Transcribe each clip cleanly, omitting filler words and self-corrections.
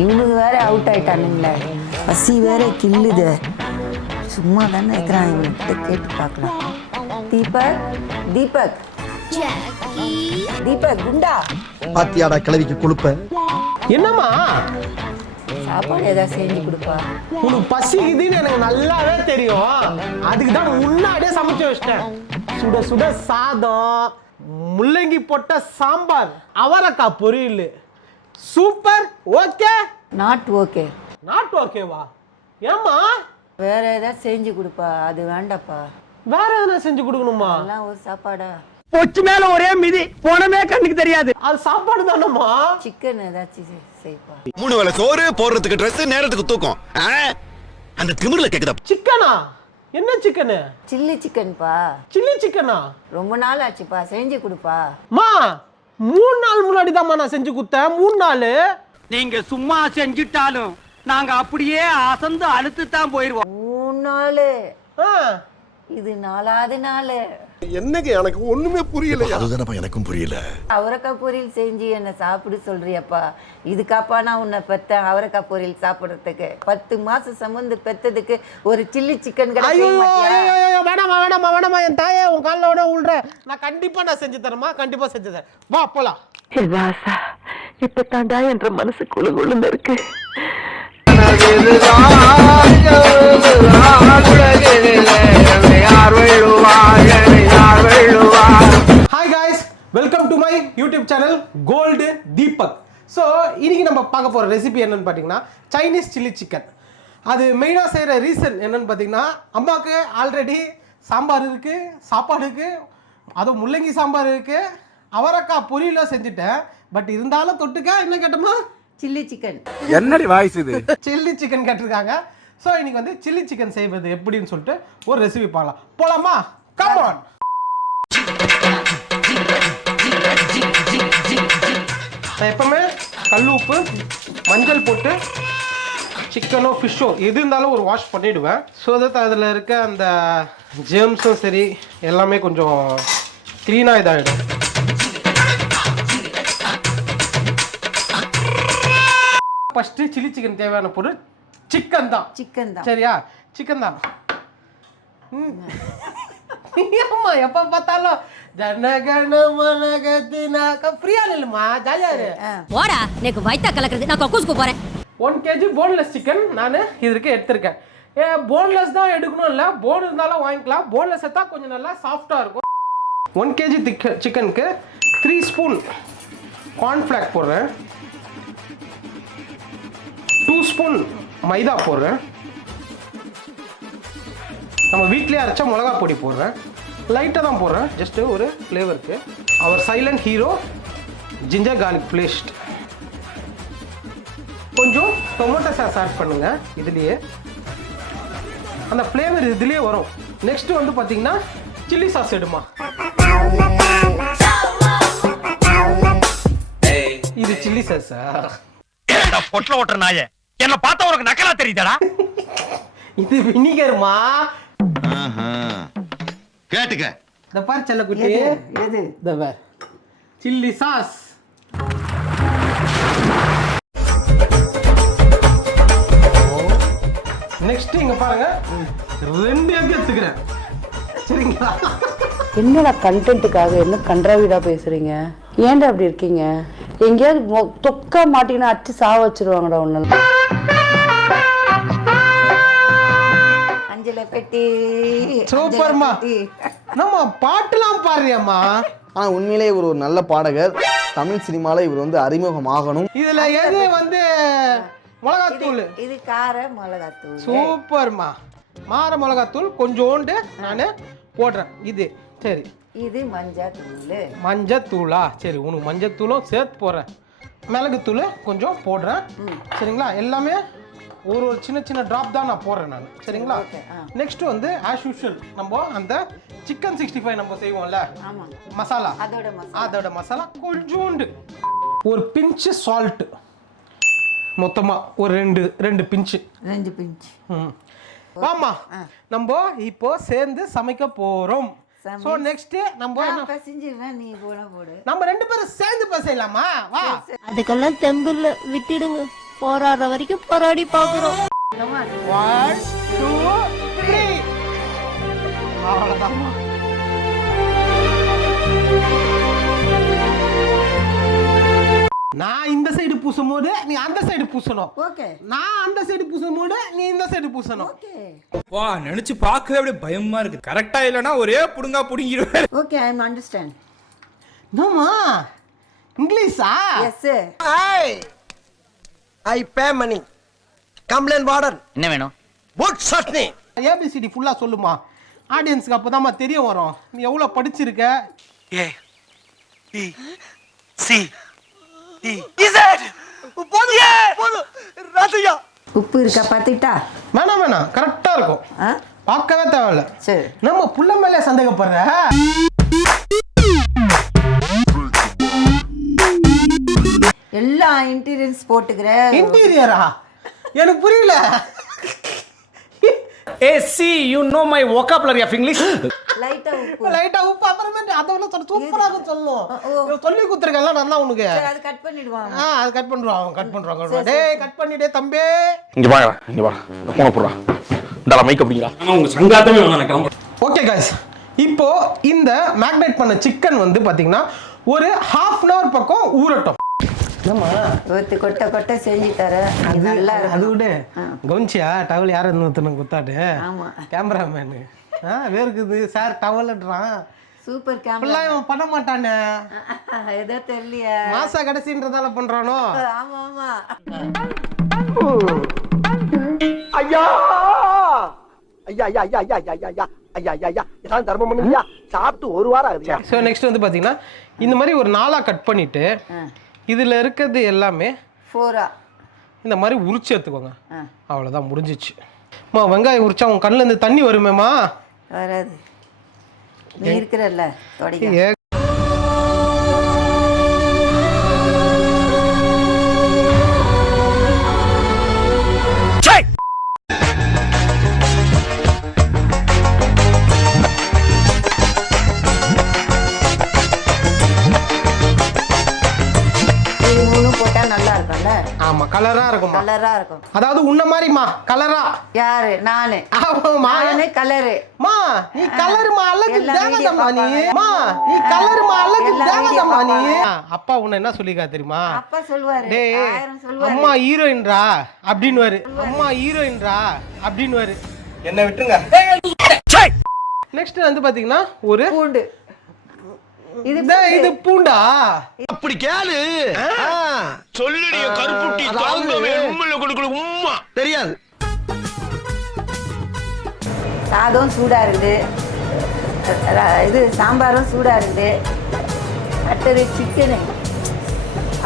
இவனுக்கு வேற அவுட் ஆயிட்டானுங்களே, பசி வேற கில்லுது. சும்மா தானே இருக்கிறான், இவன்கிட்ட கேட்டு பார்க்கலாம். தீபக் தீபக் தீபக் குண்டா, பாத்தியாடா கிளவிக்கு குழுப்ப. என்னம்மா சாப்பாடு ஏதாவது செஞ்சு கொடுப்பா. உனக்கு பசிக்குதுன்னு எனக்கு நல்லாவே தெரியும். அதுக்கு தான் முன்னாடியே சமைச்சு வச்சிட்டேன். சுட சுட சாதம், முள்ளங்கி போட்ட சாம்பார், அவரைக்காய் பொரியல். Super. Okay not okay. Not ஓகேவா? ஏம்மா வேற ஏதாவது செஞ்சு கொடுப்பா. அது வேண்டாப்பா. வேற எதுனா செஞ்சு கொடுக்கணுமா? எல்லாம் ஒரு சாப்பாடா? பொச்சு மேல ஒரே மிதி, போனமே கண்ணுக்கு தெரியாது. அது சாப்பாடு தானம்மா. சிக்கன் ஏதாச்சும் செய்ப்பா. 3 வேளை சோறு, போடுறதுக்கு ட்ரெஸ், நேரத்துக்கு தூக்கம். அந்த திமிர்ல கேக்குதா? சிக்கனா? என்ன சிக்கனு? சில்லி சிக்கன்பா. சில்லி சிக்கனா? ரொம்ப நாள் ஆச்சுப்பா, செஞ்சு கொடுப்பா. மா 3 நாள் முன்னாடி தான் நான் செஞ்சு கொடுத்தேன். 3 நாள். நீங்க சும்மா செஞ்சுட்டாலும் நாங்க அப்படியே அசந்து அழுத்து தான் போயிருவோம். 3 நாள். ஆ, இது 4வது நாள். என்னங்க எனக்கு ஒண்ணுமே புரியல. அதுதானப்பா எனக்கும் புரியல. அவரைக்காய் பொரியல் செஞ்சு என்ன சாப்பிடு சொல்றியப்பா? இதுக்காப்பா நான் உன்னை பெத்தேன், அவரைக்காய் பொரியல் சாப்பிட்றதுக்கு? 10 மாசம் சுமந்து பெத்ததுக்கு ஒரு சில்லி சிக்கன் கூட ஐயோ செய்ய மாட்டியா? ஐயோ வேணாமா வேணாமா வேணாமா. என் தாயே உன் காலில் விட விழுறேன். நான் கண்டிப்பா நான் செஞ்சு தரேம்மா, கண்டிப்பா செஞ்சு தரேன். வா போலாம். ராசா, இப்ப தாண்டா என்ற மனசு குழு குழுன்னு இருக்கு. Hi guys, welcome to my YouTube channel gold Deepak. So இன்னைக்கு நம்ம பார்க்க போகிற ரெசிபி என்னன்னு பார்த்தீங்கன்னா சைனீஸ் சில்லி சிக்கன். அது மெயினாக செய்கிற ரீசன் என்னன்னு பார்த்தீங்கன்னா, அம்மாவுக்கு ஆல்ரெடி சாம்பார் இருக்குது, சாப்பாடு இருக்குது, அதுவும் முள்ளங்கி சாம்பார் இருக்குது, அவரைக்காய் பொரியல செஞ்சுட்டேன். பட் இருந்தாலும் தொட்டுக்க என்ன கேட்டோமா? Chilli chicken. என்னடி வாய்ஸ் இது? சில்லி சிக்கன் கேட்டிருக்காங்க. ஸோ இன்னைக்கு வந்து சில்லி சிக்கன் செய்வது எப்படின்னு சொல்லிட்டு ஒரு ரெசிபி பார்க்கலாம். போலாமா? Come on. நான் எப்பவுமே கல் உப்பு, மஞ்சள் போட்டு சிக்கனோ ஃபிஷ்ஷோ எது இருந்தாலும் ஒரு வாஷ் பண்ணிவிடுவேன். ஸோ தட் அதில் இருக்க அந்த ஜெர்ம்ஸும் சரி எல்லாமே கொஞ்சம் க்ளீனாக இதாகிடும். ஃபஸ்ட்டு சில்லி சிக்கன் தேவையான பொருள் சிக்கன் தான். சிக்கன் தான். சரியா? சிக்கன் தான். அம்மா எப்போ பார்த்தாலும் ஜனகணமனகதினாக்க ஃப்ரீயா இல்லைம்மா, ஜாலியா இரு. ஓடா எனக்கு வயித்தா கலக்குறது, நான் கக்கூஸ்க்கு போறேன். 1 kg போன்லெஸ் சிக்கன் நான் இதற்கு எடுத்திருக்கேன். போன்லெஸ் தான் எடுக்கணும் இல்லை, போன் இருந்தாலும் வாங்கிக்கலாம். போன்லெஸ் தான் கொஞ்சம் நல்லா சாஃப்டாக இருக்கும். 1 kg சிக்கனுக்கு 3 ஸ்பூன் கார்ன்ஃப்ளாக் போடுறேன், 2 ஸ்பூன் மைதா போடுறேன், நம்ம வீட்டிலே அரைச்ச மிளகா பொடி போடுறேன். லைட்டாக தான் போடுறேன், ஜஸ்ட்டு ஒரு ஃப்ளேவருக்கு. அவர் silent hero ginger garlic paste. கொஞ்சம் டொமேட்டோ சாஸ் ஆட் பண்ணுங்க இதுலேயே, அந்த ஃப்ளேவர் இதுலேயே வரும். நெக்ஸ்ட் வந்து பார்த்தீங்கன்னா சில்லி சாஸ் எடுமா. இது சில்லி சாஸா? பொட்டல ஓட்டுற நாயே, என்ன பார்த்தா உனக்கு நக்கலா தெரியுதாடா? இது வினிகர்மா. கேட்டுக்க. இந்த பாரு செல்லக்குட்டி, எது? இந்த பாரு சில்லி சாஸ். நெக்ஸ்ட் இங்க பாருங்க, 2 எக் எடுத்துக்கிறேன். சரிங்களா? என்னடா கண்டென்ட்டுக்காக என்ன கன்றாவிடா பேசுறீங்க? ஏன்டா அப்படி இருக்கீங்க? எங்கேயாவது தொக்கா மாட்டீங்கன்னா அடிச்சு சாவ வச்சிருவாங்கடா ஒண்ணு. அஞ்சல பெட்டி. சூப்பர்மா. நம்ம பாட்டுலாம் பாடுறியம்மா. ஆனா உண்மையிலே இவர் ஒரு நல்ல பாடகர். தமிழ் சினிமால இவர் வந்து அறிமுகம் ஆகணும். இதுல எது வந்து மிளகாத்தூள்? இது கார மிளகாத்தூள். சூப்பர்மா. மாற மிளகாத்தூள் கொஞ்சோண்டு நான் போடுறேன். இது சரி. இது மஞ்சத்தூள். மஞ்சத்தூளா? சரி, உனக்கு மஞ்சத்தூளும் சேர்த்து போடுறேன், மிளகுத்தூள் கொஞ்சம் போடுறேன். சரிங்களா? எல்லாமே ஒரு சின்ன சின்ன ட்ராப் தான் நான் போடுறேன் நான். சரிங்களா? நெக்ஸ்ட் வந்து ஆஸ் யூஷுவல் நம்ம அந்த சிக்கன் 65 நம்ம செய்வோம்ல மசாலா, அதோட மசாலா கொஞ்சோண்டு, ஒரு பிஞ்சு சால்ட், மொத்தமா ஒரு 2 பிஞ்சு. 2 பிஞ்சு. ஆமா, நம்ம இப்போ சேர்ந்து சமைக்க போறோம். ஸோ நெக்ஸ்ட் நம்ம செஞ்சிடுறேன், நீ போடு. நம்ம 2 பேரும் சேர்ந்து பேசலாமா? வா. அதுக்கெல்லாம் தெம்பில்ல விட்டுடுங்க, போராடுற வரைக்கும் போராடி பாக்குறோம். 1 2 3 அவ்வளவுதாம்மா. நான் இந்த சைடு பூசும் போது நீ அந்த சைடு பூசணும். ஓகே. நான் அந்த சைடு பூசும் போது நீ இந்த சைடு பூசணும். ஓகே. வா, நினைச்சு பார்க்கவே அப்படியே பயமா இருக்கு. கரெக்டா இல்லனா ஒரே புடுங்கா புடிங்கிடுவேன். Okay, I understand. நோமா இங்கிலீஷா? Yes sir. I pay money. Complaint warden. என்ன வேணும்? புட் சட்னி. ஏபிசிடி ஃபுல்லா சொல்லுமா, ஆடியன்ஸ்க்கு அப்பதாம்மா தெரிய வரும் நீ எவ்வளவு படிச்சிருக்க. ஏ பி சி டி இசட். போதுங்க, போது ராதையா. உப்பு இருக்கா பாத்துட்டா? வேணாம், கரெக்டா இருக்கும். பார்க்கவே தேவையில்ல. சரி. நம்ம புள்ள மேல சந்தேகப்படுற. எல்லா இன்டீரியர்ஸ் போட்டுக்கிற. இன்டீரியரா? எனக்கு புரியல. C you know my vocabulary of English. லைட்டா உப்பு அப்புறமே அதெல்லாம் சூப்பராக சொல்லணும். சொல்லி குத்துருக்கல நல்லா உனக்கு. அது கட் பண்ணிடுவாங்க. அது கட் பண்றாங்க. டேய் கட் பண்ணிடே தம்பி. இங்க வா. போன போறா. டல மைக் அப்படிங்கடா. ஆனா உங்க சங்காத்தமே வேணாம் கிளம்ப. ஓகே गाइस, இப்போ இந்த மேக்னேட் பண்ண சிக்கன் வந்து பாத்தீங்கன்னா ஒரு 1/2 an hour பக்கம் ஊறட்டும். நம்ம கொட்ட செஞ்சு தர. அது நல்லா இருக்கு. அது விட கவுன்சியா டவல் யார இன்னொருத்தனுக்கு குத்தாடு. ஆமா, கேமராமேன். வேர்க்குது சார் டவல்ன்றான். Super camera. எல்லாம் இவன் பண்ண மாட்டானே. ஏதோ தெரியலையா, மாசா கடைசின்றதால பண்றானோ? ஆமா. ஐயா ஐயா ஐயா ஐயா ஐயா ஐயா ஐயா ஐயா ஐயா ஐயா இதான் தர்மம் பண்ணுங்க. சாப்பிட்டு 1 வாரம் ஆகுதுயா. ஸோ நெக்ஸ்ட் வந்து பாத்தீங்கன்னா இந்த மாதிரி ஒரு 4ஆ கட் பண்ணிட்டு இதுல இருக்கிறது எல்லாமே 4ஆ இந்த மாதிரி உரிச்சு எடுத்துக்கோங்க. அவ்வளோதான், முடிஞ்சிச்சு. வெங்காயம் உரிச்சா உன் கண்ணுல இருந்து தண்ணி வருமேமா? வராது, நீ இருக்கிறல்ல தொடங்க. ஆமா, கலரா இருக்கும். அதாவது உன்ன மாதிரிமா கலரா. யாரு? நானு. நானே கலரு. மா நீ கலருமா, அழகு தேவதம்மா நீ. மா நீ கலருமா, அழகு தேவதம்மா நீ. அப்பா உன்னை என்ன சொல்லிக்கா தெரியுமா? அப்பா சொல்வாரு, டேய் அம்மா ஹீரோயின்ரா அப்படின்னுவாரு. அம்மா ஹீரோயின்ரா அப்படின்னுவாரு. என்ன விட்டுருங்க. நெக்ஸ்ட் வந்து பாத்தீங்கன்னா ஒரு பூண்டு. இது பூண்டா? அப்படி கேளு. சொல்லுடிய கருப்புட்டி தாங்கவே உம்மையில கொடுக்கல உம்மா தெரியாது. சாதம் சூடா இருக்குது, இது சாம்பாரும் சூடா இருக்குது, அடுத்தது சிக்கனு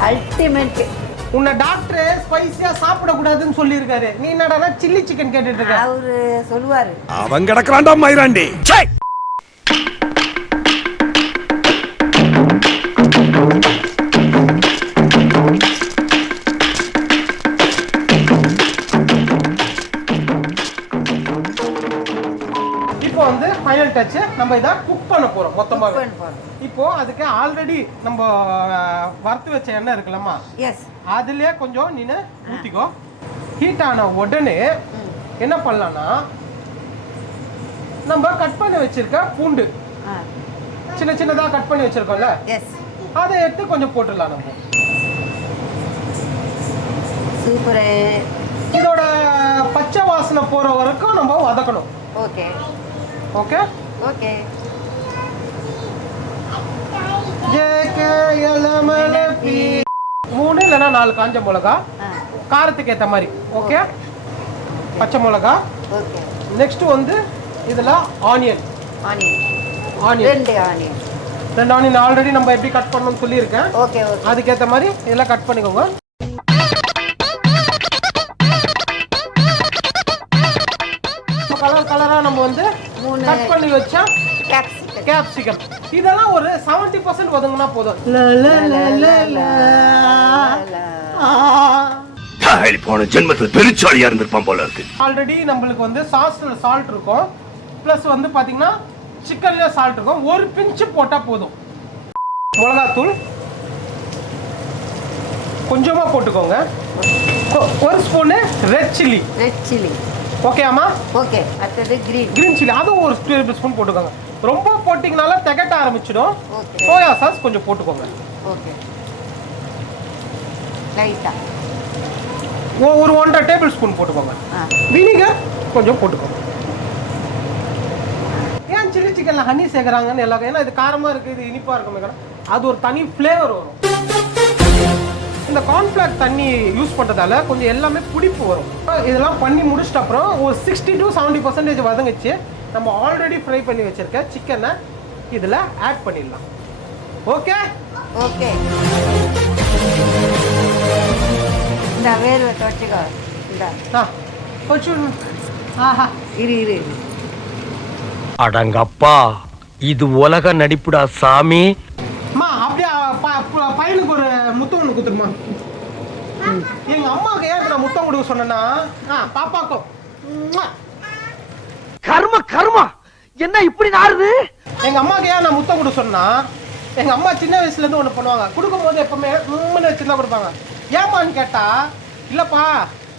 அல்டிமேட். உன்னை டாக்டர் ஸ்பைசியா சாப்பிடக்கூடாதுன்னு சொல்லியிருக்காரு. நீ என்னடா சில்லி சிக்கன் கேட்டுட்டு இருக்க? அவரு சொல்லுவாரு. அவன் கிடக்குறான்டா மயிராண்டி. இப்போ வந்து ஃபைனல் டச், நம்ம இதை குக் பண்ண போறோம் மொத்தமாக. இப்போ அதுக்கு ஆல்ரெடி நம்ம வறுத்து வச்ச எண்ணெய் இருக்குல்லம்மா, எஸ், அதுலயே கொஞ்சம் நீ ஊத்திக்கோ. ஹீட் ஆன உடனே என்ன பண்ணலாம்னா, நம்ம கட் பண்ணி வச்சிருக்க பூண்டு சின்ன சின்னதா கட் பண்ணி வச்சிருக்கோம்ல, எஸ், அதை எடுத்து கொஞ்சம் போட்டுடலாம். நம்ம சூப்பர். இதோட பச்சை வாசனை போற வரைக்கும் நம்ம வதக்கணும். Okay okay okay. ஜேகே எலமலபி 3 இல்லனா 4 காஞ்ச மிளகா, காரத்துக்கு ஏத்த மாதிரி. ஓகே, பச்சை மிளகா. ஓகே. நெக்ஸ்ட் வந்து இதுல onion. Onion 2 onion. 2 onion already நம்ம எப்படி கட் பண்ணணும்னு சொல்லியிருக்கேன். Okay okay. அதுக்கு ஏத்த மாதிரி இதெல்லாம் கட் பண்ணிக்கோங்க. கலரா நம்ம வந்து கட் பண்ணி வச்சா கேப்சிகம். இதெல்லாம் ஒரு 70% வதங்கினா போதும். போன ஜென்மத்துல பெருச்சாலியா இருந்திருப்பான் போல இருக்கு. ஆல்ரெடி நம்மளுக்கு வந்து சாஸ்ல சால்ட் இருக்கும், பிளஸ் வந்து பாத்தீங்கன்னா சிக்கன்லேயே சால்ட் இருக்கும், ஒரு பிஞ்சு போட்டால் போதும். மிளகாத்தூள் கொஞ்சமாக போட்டுக்கோங்க. ஒரு spoon red chilli. Red chilli ஓகேம்மா? ஓகே. அடுத்தது கிரீன் சில்லி, அதுவும் ஒரு டேபிள் ஸ்பூன் போட்டுக்கோங்க. ரொம்ப போட்டிங்கனால திகட்ட ஆரம்பிச்சிடும். ஓகே. சோயா சாஸ் கொஞ்சம் போட்டுக்கோங்க. ஓகே. லைட்டா ஒரு 1.5 டேபிள் ஸ்பூன் போட்டுக்கோங்க. வினிகர் கொஞ்சம் போட்டுக்கோங்க. ஏன் சில்லி சிக்கன்ல ஹனி சேர்க்குறாங்கன்னு எல்லாம், ஏன்னா இது காரமாக இருக்குது, இது இனிப்பாக இருக்கும், அது ஒரு தனி ஃப்ளேவர் வரும். இந்த கார்ன்ஃப்ளவர் தண்ணி யூஸ் பண்ணுறதால கொஞ்சம் எல்லாமே பிடிப்பு வரும். இதெல்லாம் பண்ணி முடிச்சிட்ட அப்புறம் ஒரு 60 to 70% வதங்கிச்சு. நம்ம ஆல்ரெடி ஃப்ரை பண்ணி வச்சிருக்க சிக்கனை இதில் ஆட் பண்ணிடலாம். Okay okay. இந்த வேர்வை தொடச்சிக்கோ. இந்த கொஞ்சம் ஆஹா இரு. அடங்கப்பா, இது உலக நடிப்புடா சாமி. அம்மா அப்படியே பையனுக்கு ஒரு முத்தம் ஒன்று கொடுத்துருமா. எங்க அம்மாவுக்கு ஏன் நான் முத்தம் கொடுக்க சொன்னேன்னா, பாப்பாக்கும் கர்மா என்ன இப்படி நாருது? எங்க அம்மாவுக்கு ஏன் நான் முத்தம் கொடுக்க சொன்னா, எங்க அம்மா சின்ன வயசுல இருந்து ஒன்று பண்ணுவாங்க. கொடுக்கும் போது எப்பவுமே மும்முன்னு வச்சு தான் கொடுப்பாங்க. ஏமான்னு கேட்டா, இல்லப்பா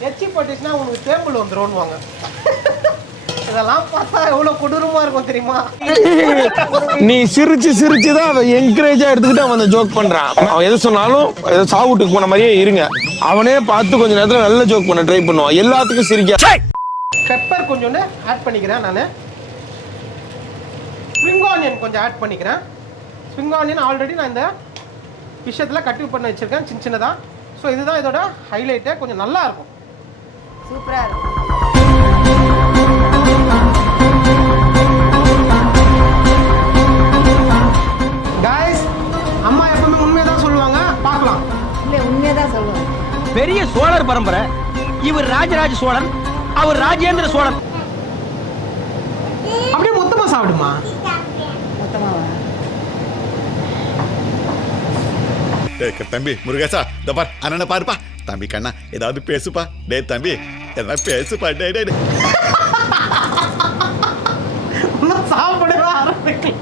எச்சி போட்டுச்சுன்னா உனக்கு தேம்பல் வந்துரும்னுவாங்க. இதெல்லாம் பார்த்தா எவ்வளவு கொடூரமா இருக்கும் தெரியுமா? நீ சிரிச்சு தான் அதை என்கரேஜா எடுத்துக்கிட்டு அவன் அந்த ஜோக் பண்றான். அவன் எது சொன்னாலும் ஏதோ சாவுட்டுக்கு போன மாதிரியே இருங்க, அவனே பார்த்து கொஞ்ச நேரத்துல நல்ல ஜோக் பண்ண ட்ரை பண்ணுவான். எல்லாத்துக்கும் சிரிக்க. பெப்பர் கொஞ்சோண்டு ஆட் பண்ணிக்கிறேன் நான். ஸ்ப்ரிங் ஆனியன் கொஞ்சம் ஆட் பண்ணிக்கிறேன். ஸ்ப்ரிங் ஆனியன் ஆல்ரெடி நான் இந்த விஷயத்தில் கட் பண்ணி வச்சிருக்கேன் சின்ன சின்னதாக. ஸோ இதுதான் இதோட ஹைலைட்டே, கொஞ்சம் நல்லா இருக்கும். சூப்பராக இருக்கும். காய்ஸ், அம்மா எப்பவுமே உண்மையை தான் சொல்லுவாங்க, பார்க்கலாம். இல்லை, உண்மையை தான் சொல்லுவேன். பெரிய சோழர் பரம்பரை. இவர் ராஜராஜ சோழன், அவர் ராஜேந்திர சோழன். அப்படியே மொத்தமா சாப்பிடுமா? மொத்தமாக தம்பி முருகேசா, இந்த பார் அண்ணனை பாருப்பா. தம்பி கண்ணா ஏதாவது பேசுப்பா. தம்பி ஏதாவது பேசுப்பா. இன்னும் சாப்பிடவே ஆரம்பிக்கல.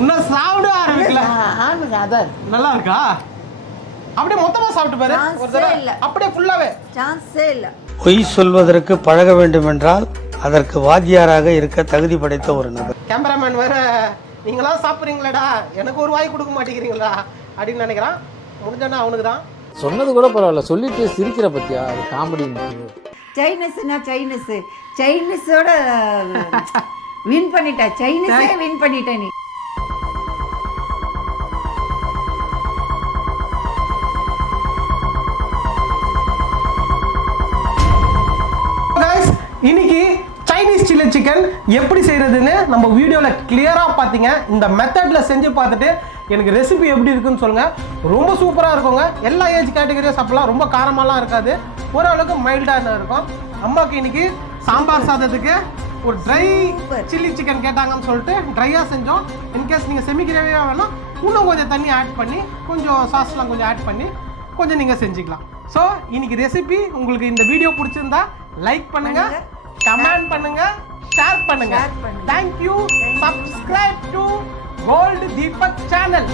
இன்னும் சாப்பிட ஆரம்பிக்கல. அதான் நல்லா இருக்கா? அப்படியே மொத்தமா சாப்பிட்டு பாரு ஒரு தடவை. அப்படியே ஃபுல்லாவே. சான்ஸே இல்லை. பொய் சொல்வதற்கு பழக வேண்டும் என்றால் அதற்கு வாத்தியாராக இருக்க தகுதி படைத்த ஒரு நபர். கேமராமேன் வேற, நீங்களாம் சாப்பிட்றீங்களாடா, எனக்கு ஒரு வாய் கொடுக்க மாட்டேங்கிறீங்களா அப்படின்னு நினைக்கிறான். முடிஞ்சோன்னா அவனுக்கு தான் சொன்னது கூட பரவாயில்ல, சொல்லிட்டு சிரிக்கிற பத்தியா, அது காமெடி. சைனீஸ்னா சைனீஸோட வின் பண்ணிட்டா. சைனீஸே வின் பண்ணிட்ட நீ. இன்னைக்கு சைனீஸ் சில்லி சிக்கன் எப்படி செய்யறதுன்னு நம்ம வீடியோவில் கிளியராக பார்த்தீங்க. இந்த மெத்தடில் செஞ்சு பார்த்துட்டு எனக்கு ரெசிபி எப்படி இருக்குன்னு சொல்லுங்கள். ரொம்ப சூப்பராக இருக்குங்க. எல்லா ஏஜ் கேட்டகரியும் சாப்பிடலாம். ரொம்ப காரமாலாம் இருக்காது, ஓரளவுக்கு மைல்டாக இருக்கும். அம்மாவுக்கு இன்னைக்கு சாம்பார் சாதத்துக்கு ஒரு ட்ரை சில்லி சிக்கன் கேட்டாங்கன்னு சொல்லிட்டு ட்ரையாக செஞ்சோம். இன்கேஸ் நீங்கள் செமி கிரேவியாக வேணால் இன்னும் கொஞ்சம் தண்ணி ஆட் பண்ணி, கொஞ்சம் சாஸ்லாம் கொஞ்சம் ஆட் பண்ணி கொஞ்சம் நீங்கள் செஞ்சுக்கலாம். ஸோ இன்னைக்கு ரெசிபி உங்களுக்கு இந்த வீடியோ பிடிச்சிருந்தா லைக் பண்ணுங்க, கமெண்ட் பண்ணுங்க, ஷேர் பண்ணுங்க. Thank you. Subscribe to gold Deepak channel.